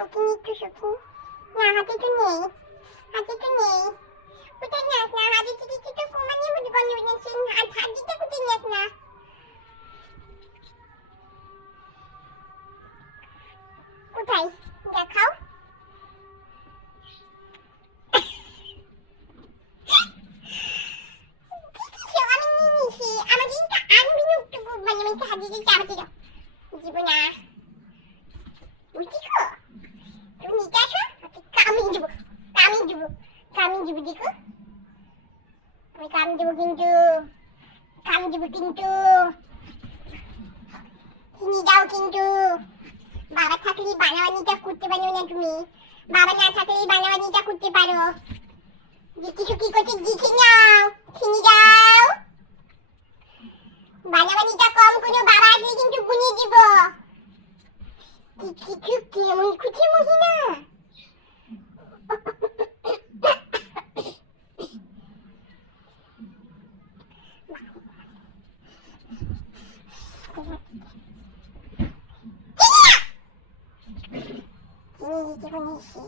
শৌখিনী একটু শৌখিনী। না হাতে তো নেই, হাতে তো নেই। কোথায় নাস না হাতে তো কিছু তো মানে মনে করলে হাতিটা কোথায় নাস না? কোথায় দেখাও? জীবনা বুঝিস তুমি নিতে আসো, কামিয়ে দেবো কামিয়ে দেবো কামিয়ে দেবো দেখো, আমি কামিয়ে দেবো কিন্তু, কামিয়ে দেবো কিন্তু, চিনি দাও কিন্তু। বাবা থাকলে বানাবানিটা করতে পারো না তুমি, বাবা না থাকলে বানাবানিটা করতে পারো। যে কিছু কি করতে দিচ্ছি নাও, চিনি দাও। বানাবানিটা কম করো, বাবা আসলে কিন্তু বুনিয়ে দিব। কিছু কেমন খুঁজে মহিনা। চিনি দিতে বলেছি।